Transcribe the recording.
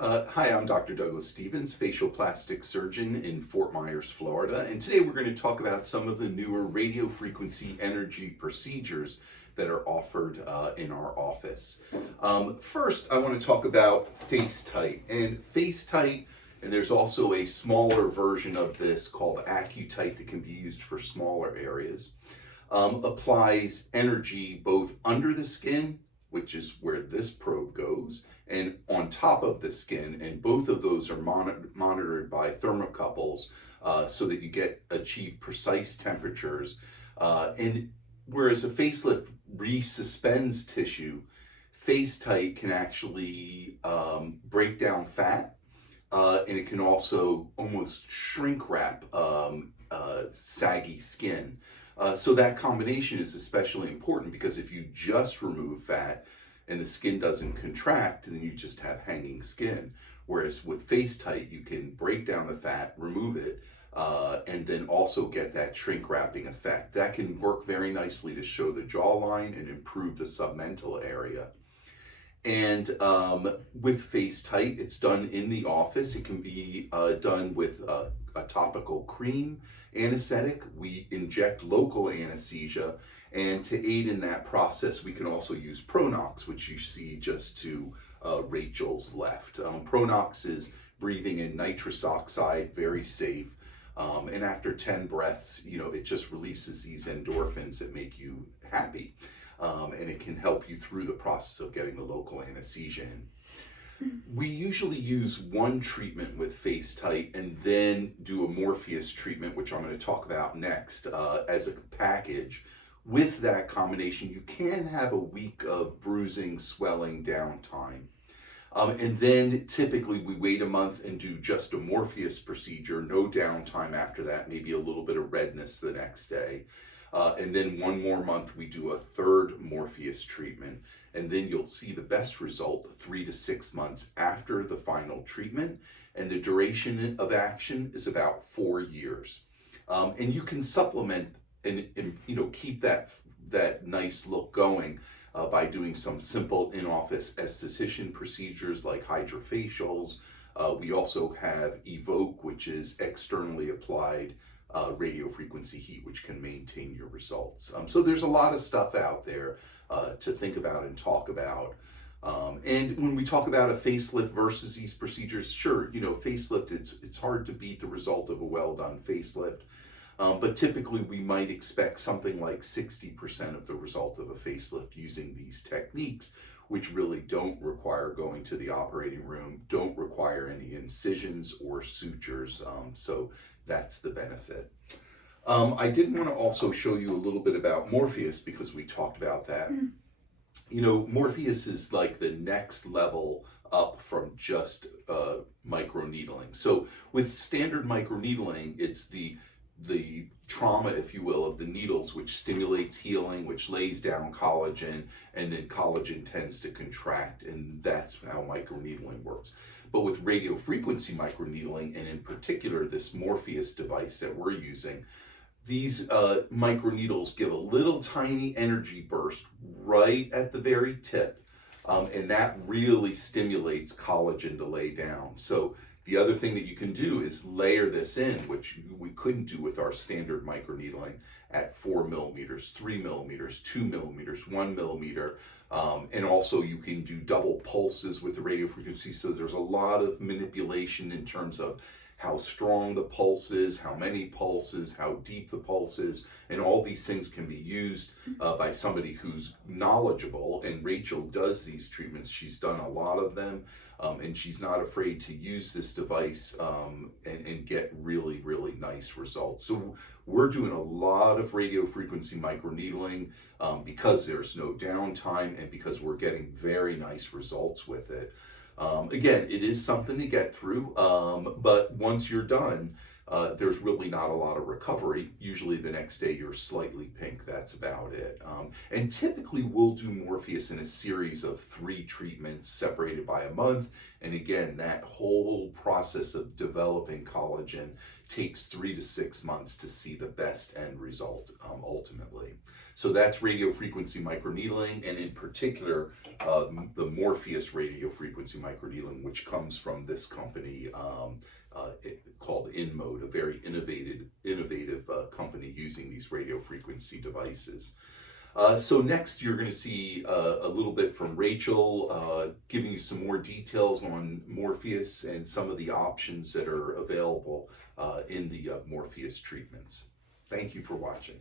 Hi, I'm Dr. Douglas Stevens, facial plastic surgeon in Fort Myers, Florida, and today we're going to talk about some of the newer radiofrequency energy procedures that are offered in our office. First, I want to talk about FaceTite. And FaceTite, and there's also a smaller version of this called AccuTite that can be used for smaller areas, applies energy both under the skin, which is where this probe goes, and on top of the skin, and both of those are monitored by thermocouples so that you achieve precise temperatures. And whereas a facelift resuspends tissue, FaceTite can actually break down fat, and it can also almost shrink wrap saggy skin. So that combination is especially important because if you just remove fat and the skin doesn't contract, then you just have hanging skin. Whereas with FaceTite, you can break down the fat, remove it, and then also get that shrink wrapping effect. That can work very nicely to show the jawline and improve the submental area. And with FaceTite, it's done in the office. It can be done with a topical cream anesthetic. We inject local anesthesia, and to aid in that process, we can also use Pronox, which you see just to Rachel's left. Pronox is breathing in nitrous oxide, very safe. And after 10 breaths, it just releases these endorphins that make you happy. And it can help you through the process of getting the local anesthesia in. We usually use one treatment with FaceTite and then do a Morpheus treatment, which I'm going to talk about next, as a package. With that combination, you can have a week of bruising, swelling, downtime. And then typically we wait a month and do just a Morpheus procedure, no downtime after that, maybe a little bit of redness the next day. And then one more month we do a third Morpheus treatment, and then you'll see the best result 3 to 6 months after the final treatment, and the duration of action is about 4 years. And you can supplement and keep that nice look going by doing some simple in-office esthetician procedures like hydrofacials. We also have Evoke, which is externally applied radiofrequency heat, which can maintain your results. So there's a lot of stuff out there to think about and talk about. And when we talk about a facelift versus these procedures, sure, facelift, it's hard to beat the result of a well-done facelift. But typically we might expect something like 60% of the result of a facelift using these techniques, which really don't require going to the operating room, don't require any incisions or sutures. So that's the benefit. I did want to also show you a little bit about Morpheus because we talked about that. Morpheus is like the next level up from just microneedling. So with standard microneedling, it's the trauma, if you will, of the needles, which stimulates healing, which lays down collagen, and then collagen tends to contract, and that's how microneedling works. But with radiofrequency microneedling, and in particular this Morpheus device that we're using, these microneedles give a little tiny energy burst right at the very tip, and that really stimulates collagen to lay down. So the other thing that you can do is layer this in, which we couldn't do with our standard microneedling, at 4 millimeters, 3 millimeters, 2 millimeters, 1 millimeter. And also you can do double pulses with the radiofrequency. So there's a lot of manipulation in terms of how strong the pulse is, how many pulses, how deep the pulse is, and all these things can be used by somebody who's knowledgeable. And Rachel does these treatments. She's done a lot of them, and she's not afraid to use this device and get really, really nice results. So we're doing a lot of radiofrequency microneedling because there's no downtime and because we're getting very nice results with it. Again, it is something to get through, but once you're done, there's really not a lot of recovery. Usually the next day you're slightly pink, that's about it. And typically we'll do Morpheus in a series of 3 treatments separated by a month, And again, that whole process of developing collagen takes 3 to 6 months to see the best end result ultimately. So that's radio frequency microneedling, and in particular, the Morpheus radio frequency microneedling, which comes from this company called InMode, a very innovative company using these radio frequency devices. So next you're going to see a little bit from Rachel, giving you some more details on Morpheus and some of the options that are available in the Morpheus treatments. Thank you for watching.